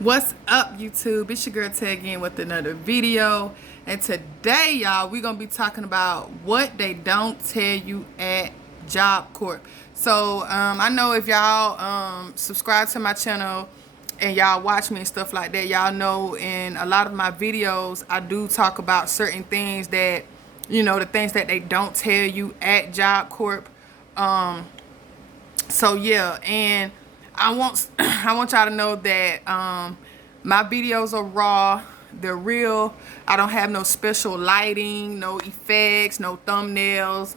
What's up, YouTube? It's your girl Tay again with another video. And today, y'all, we're going to be talking about what they don't tell you at Job Corp. So, I know if y'all subscribe to my channel and y'all watch me and stuff like that, y'all know in a lot of my videos, I do talk about certain things that, the things that they don't tell you at Job Corp. So yeah, and I want y'all to know that my videos are raw, they're real. I don't have no special lighting, no effects, no thumbnails,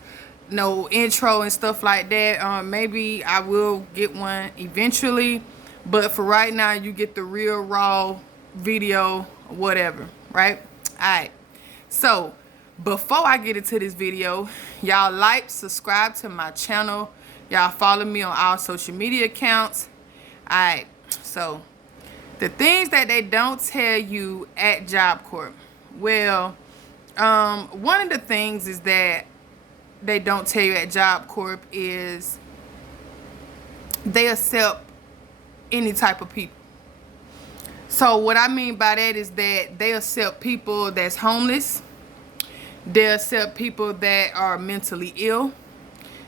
no intro and stuff like that. Maybe I will get one eventually, but for right now, you get the real raw video, whatever, right? All right. So before I get into this video, y'all like, subscribe to my channel. Y'all follow me on all social media accounts. Alright, so the things that they don't tell you at Job Corp. Well, one of the things is that they don't tell you at Job Corp is they accept any type of people. So what I mean by that is that they accept people that's homeless. They accept people that are mentally ill.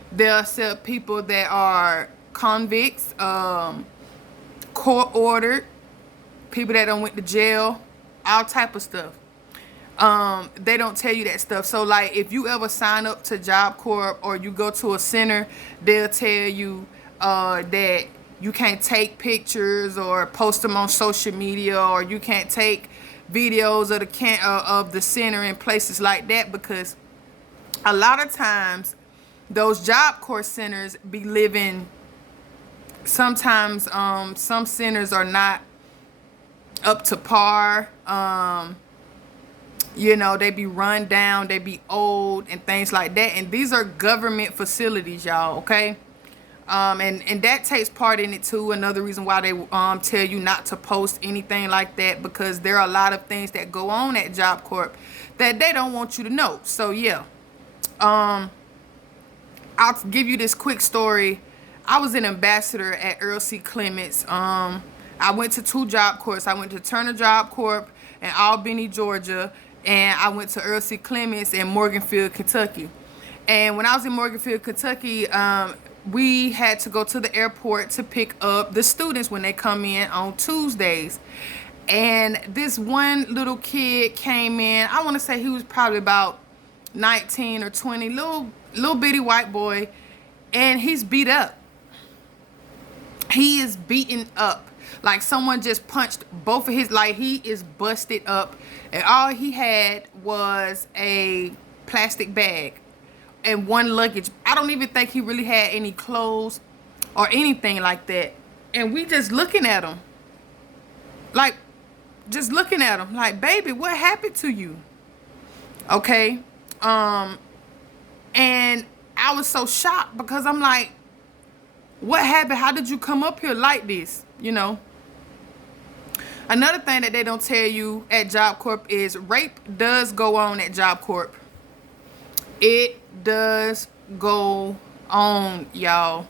They accept people that are convicts, court ordered, people that don't went to jail, all type of stuff. They don't tell you that stuff. So like if you ever sign up to Job Corp or you go to a center, they'll tell you that you can't take pictures or post them on social media, or you can't take videos of the center and places like that, because a lot of times those Job Corps centers be living, sometimes some centers are not up to par. They be run down, they be old and things like that, and these are government facilities, y'all, okay? And that takes part in it too. Another reason why they tell you not to post anything like that, because there are a lot of things that go on at Job Corp that they don't want you to know. So yeah, I'll give you this quick story. I was an ambassador at Earl C. Clements. I went to 2 Job Corps. I went to Turner Job Corp in Albany, Georgia, and I went to Earl C. Clements in Morganfield, Kentucky. And when I was in Morganfield, Kentucky, we had to go to the airport to pick up the students when they come in on Tuesdays. And this one little kid came in. I want to say he was probably about 19 or 20, little bitty white boy, and he's beat up. He is beaten up like someone just punched both of his, like he is busted up, and all he had was a plastic bag and one luggage. I don't even think he really had any clothes or anything like that. And we just looking at him, like baby, what happened to you? Okay. And I was so shocked, because I'm like, what happened? How did you come up here like this? Another thing that they don't tell you at Job Corp is rape does go on at Job Corp. It does go on, y'all.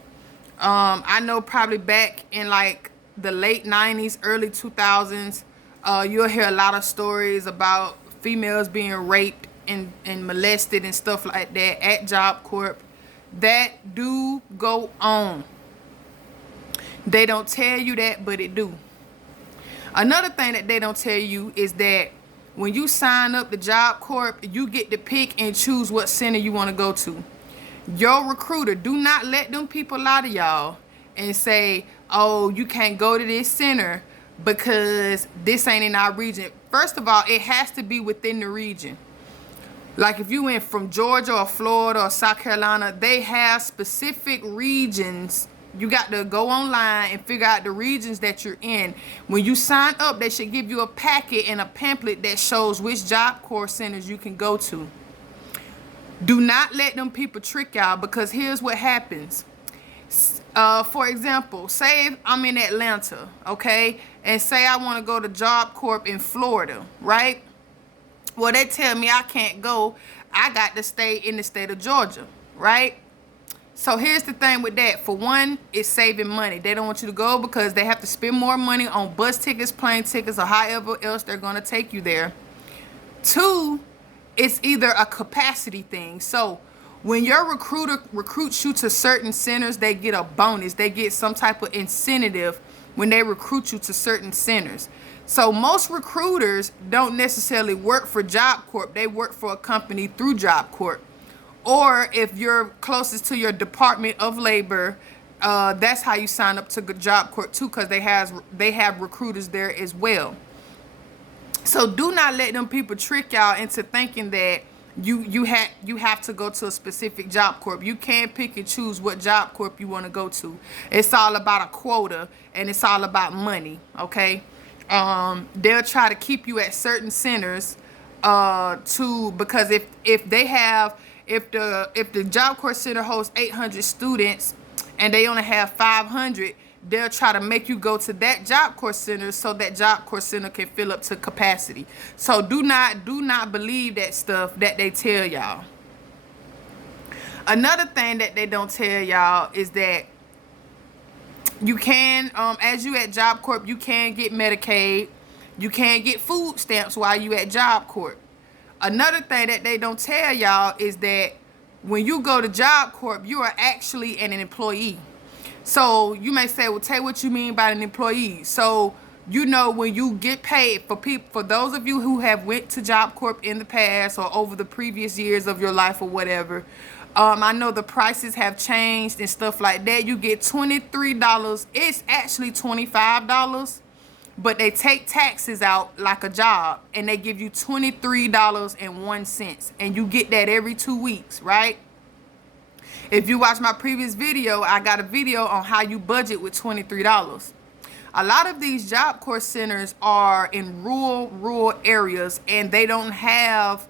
I know probably back in like the late 90s, early 2000s, you'll hear a lot of stories about females being raped and molested and stuff like that at Job Corp. That do go on. They don't tell you that, but it do. Another thing that they don't tell you is that when you sign up to Job Corp, you get to pick and choose what center you want to go to. Your recruiter, do not let them people lie to y'all and say, oh, you can't go to this center because this ain't in our region. First of all, it has to be within the region. Like if you went from Georgia or Florida or South Carolina, they have specific regions. You got to go online and figure out the regions that you're in. When you sign up, they should give you a packet and a pamphlet that shows which Job Corps centers you can go to. Do not let them people trick y'all, because here's what happens. For example, say I'm in Atlanta, okay? And say I want to go to Job Corp in Florida, right? Well, they tell me I can't go. I got to stay in the state of Georgia, right? So here's the thing with that. For one, it's saving money. They don't want you to go because they have to spend more money on bus tickets, plane tickets, or however else they're going to take you there. Two, it's either a capacity thing. So when your recruiter recruits you to certain centers, they get a bonus. They get some type of incentive when they recruit you to certain centers. So most recruiters don't necessarily work for Job Corp. They work for a company through Job Corp. Or if you're closest to your Department of Labor, that's how you sign up to Job Corp too, because they have recruiters there as well. So do not let them people trick y'all into thinking that you have to go to a specific Job Corp. You can pick and choose what Job Corp you want to go to. It's all about a quota and it's all about money, okay? They'll try to keep you at certain centers because if the Job Corps Center hosts 800 students and they only have 500, they'll try to make you go to that Job Corps Center so that Job Corps Center can fill up to capacity. So do not believe that stuff that they tell y'all. Another thing that they don't tell y'all is that you can, as you at Job Corp, you can get Medicaid. You can get food stamps while you at Job Corp. Another thing that they don't tell y'all is that when you go to Job Corp, you are actually an employee. So you may say, well, Tay, what you mean by an employee? So, you know, when you get paid, for those of you who have went to Job Corp in the past or over the previous years of your life or whatever, I know the prices have changed and stuff like that. You get $23. It's actually $25. But they take taxes out like a job and they give you $23.01. And you get that every 2 weeks, right? If you watch my previous video, I got a video on how you budget with $23. A lot of these Job Corps centers are in rural areas and they don't have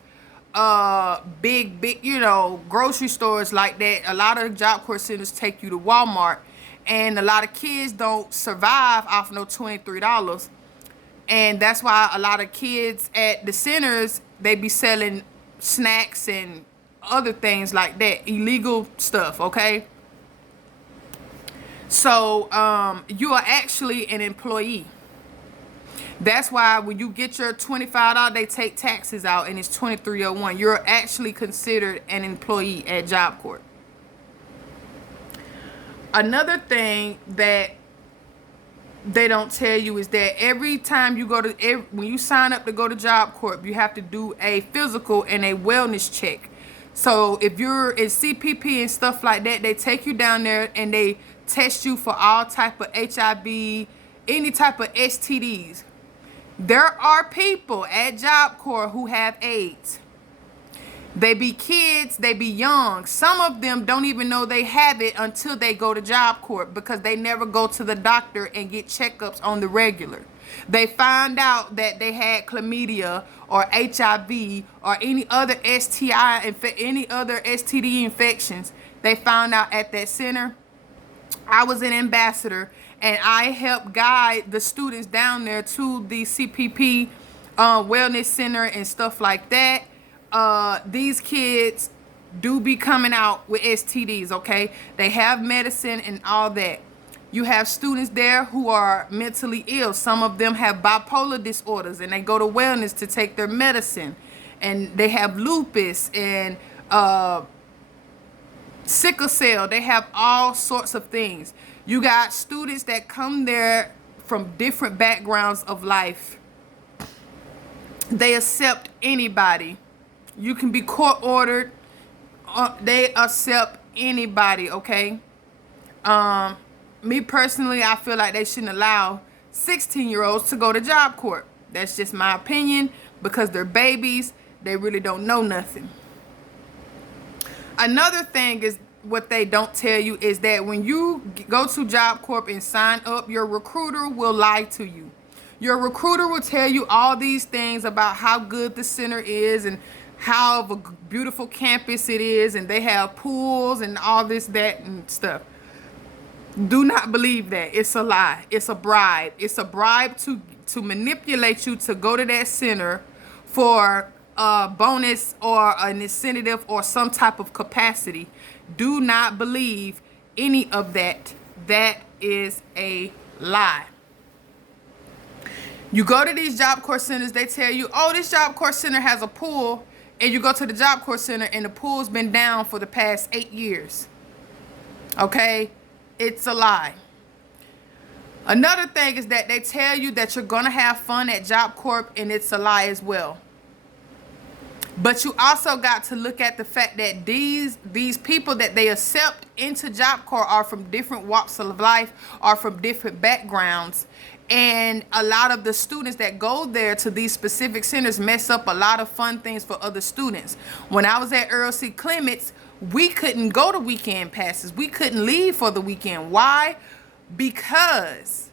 big, grocery stores like that. A lot of Job Corps centers take you to Walmart. And a lot of kids don't survive off no $23. And that's why a lot of kids at the centers, they be selling snacks and other things like that. Illegal stuff, okay? So you are actually an employee. That's why when you get your $25, they take taxes out and it's $23.01. You're actually considered an employee at Job Corp. Another thing that they don't tell you is that every time you when you sign up to go to Job Corp, you have to do a physical and a wellness check. So if you're in CPP and stuff like that, they take you down there and they test you for all type of HIV, any type of STDs. There are people at Job Corp who have AIDS. They be kids, they be young. Some of them don't even know they have it until they go to Job Corp because they never go to the doctor and get checkups on the regular. They find out that they had chlamydia or HIV or any other any other STD infections. They found out at that center. I was an ambassador and I helped guide the students down there to the CPP wellness center and stuff like that. These kids do be coming out with STDs, okay? They have medicine and all that. You have students there who are mentally ill. Some of them have bipolar disorders and they go to wellness to take their medicine. And they have lupus and sickle cell. They have all sorts of things. You got students that come there from different backgrounds of life. They accept anybody. You can be court ordered. They accept anybody, okay? Me personally, I feel like they shouldn't allow 16-year-olds to go to Job Corp. That's just my opinion because they're babies. They really don't know nothing. Another thing is what they don't tell you is that when you go to Job Corp and sign up, your recruiter will lie to you. Your recruiter will tell you all these things about how good the center is and how of a beautiful campus it is, and they have pools and all this, that, and stuff. Do not believe that. It's a lie. It's a bribe. It's a bribe to manipulate you to go to that center for a bonus or an incentive or some type of capacity. Do not believe any of that. That is a lie. You go to these Job Corps centers, they tell you, oh, this Job Corps center has a pool, and you go to the Job Corps center and the pool's been down for the past 8 years. Okay? It's a lie. Another thing is that they tell you that you're going to have fun at Job Corps, and it's a lie as well. But you also got to look at the fact that these people that they accept into Job Corps are from different walks of life, are from different backgrounds. And a lot of the students that go there to these specific centers mess up a lot of fun things for other students. When I was at Earl C. Clements, we couldn't go to weekend passes. We couldn't leave for the weekend. Why? Because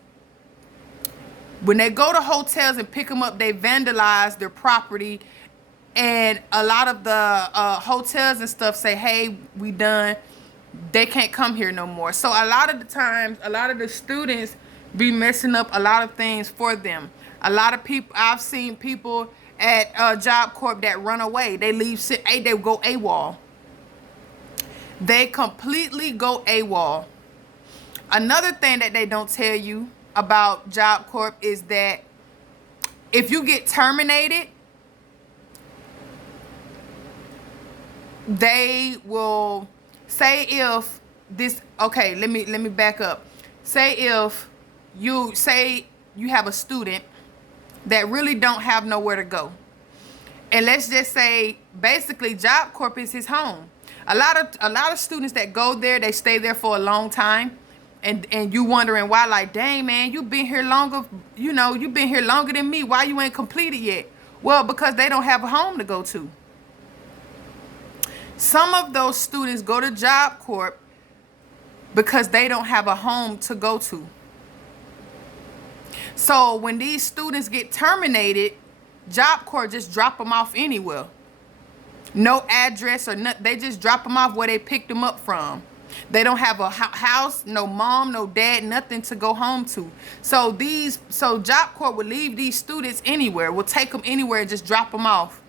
when they go to hotels and pick them up, they vandalize their property. And a lot of the hotels and stuff say, hey, we done. They can't come here no more. So a lot of the times, a lot of the students be messing up a lot of things for them. A lot of people, I've seen people at Job Corps that run away. They leave, they go AWOL. They completely go AWOL. Another thing that they don't tell you about Job Corps is that if you get terminated, they will say if this, okay, let me back up. Say if you have a student that really don't have nowhere to go. And let's just say basically Job Corps is his home. A lot of students that go there, they stay there for a long time. And you wondering why, like, dang man, you've been here longer, you've been here longer than me. Why you ain't completed yet? Well, because they don't have a home to go to. Some of those students go to Job Corps because they don't have a home to go to. So when these students get terminated, Job Corps just drop them off anywhere. No address or nothing. They just drop them off where they picked them up from. They don't have a house, no mom, no dad, nothing to go home to. So Job Corps will leave these students anywhere, will take them anywhere and just drop them off.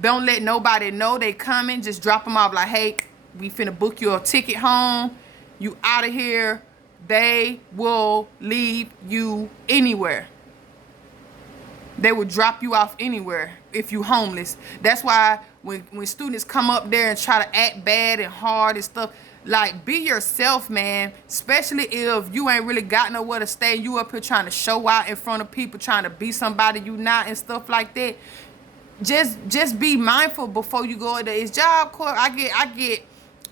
Don't let nobody know they coming. Just drop them off like, hey, we finna book you a ticket home. You out of here. They will leave you anywhere. They will drop you off anywhere if you homeless. That's why when students come up there and try to act bad and hard and stuff, like, be yourself, man. Especially if you ain't really got nowhere to stay. You up here trying to show out in front of people, trying to be somebody you not and stuff like that. Just be mindful before you go there. Is Job Corps, I get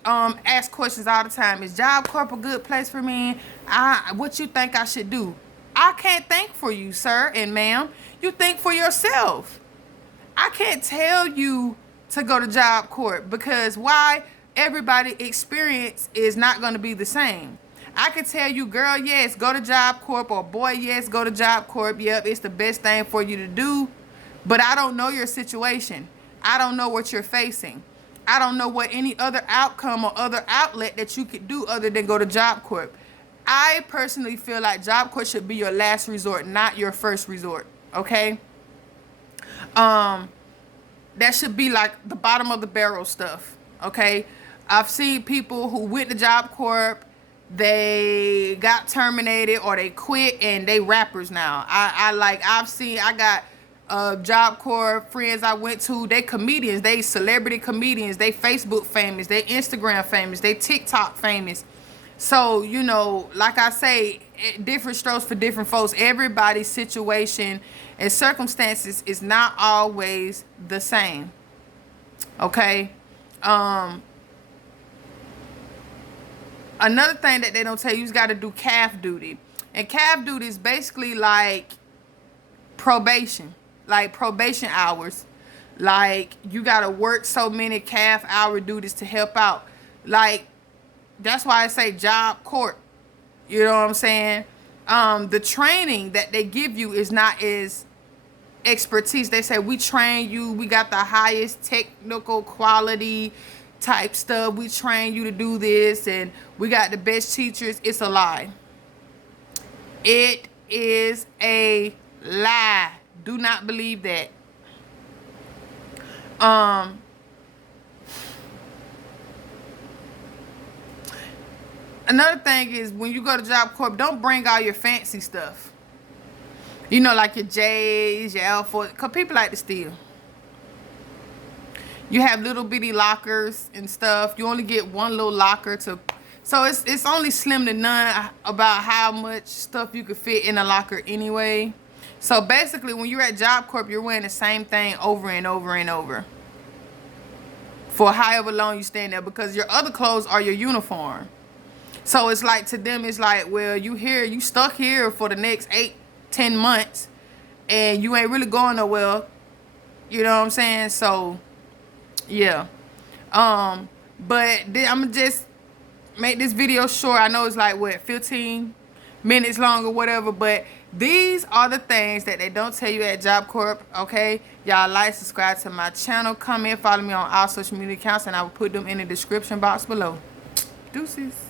asked questions all the time. Is Job Corps a good place for me? What you think I should do? I can't think for you, sir and ma'am. You think for yourself. I can't tell you to go to Job Corps because why? Everybody's experience is not going to be the same. I can tell you, girl, yes, go to Job Corps, or boy, yes, go to Job Corps. Yep, it's the best thing for you to do. But I don't know your situation. I don't know what you're facing. I don't know what any other outcome or other outlet that you could do other than go to Job Corps. I personally feel like Job Corps should be your last resort, not your first resort. Okay? That should be like the bottom of the barrel stuff. Okay? I've seen people who went to Job Corps, they got terminated or they quit and they rappers now. I got Job Corps friends I went to, they comedians, they celebrity comedians, they Facebook famous, they Instagram famous, they TikTok famous. So, like I say, different strokes for different folks. Everybody's situation and circumstances is not always the same. Okay? Another thing that they don't tell you is got to do calf duty. And calf duty is basically like probation. Like probation hours. Like you got to work so many calf hour duties to help out. Like that's why I say Job Corps. You know what I'm saying? The training that they give you is not as expertise. They say we train you. We got the highest technical quality type stuff. We train you to do this and we got the best teachers. It's a lie. It is a lie. Do not believe that. Another thing is when you go to Job Corp, don't bring all your fancy stuff. You know, like your J's, your L4, because people like to steal. You have little bitty lockers and stuff. You only get one little locker to, so it's only slim to none about how much stuff you could fit in a locker anyway. So basically, when you're at Job Corp, you're wearing the same thing over and over and over for however long you stay in there, because your other clothes are your uniform. So it's like, to them, it's like, well, you stuck here for the next 8-10 months and you ain't really going nowhere. You know what I'm saying? So yeah. But I'm gonna just make this video short. I know it's like, what, 15 minutes long or whatever, but these are the things that they don't tell you at Job Corp. Okay, y'all like, subscribe to my channel, comment, follow me on all social media accounts, and I will put them in the description box below. Deuces.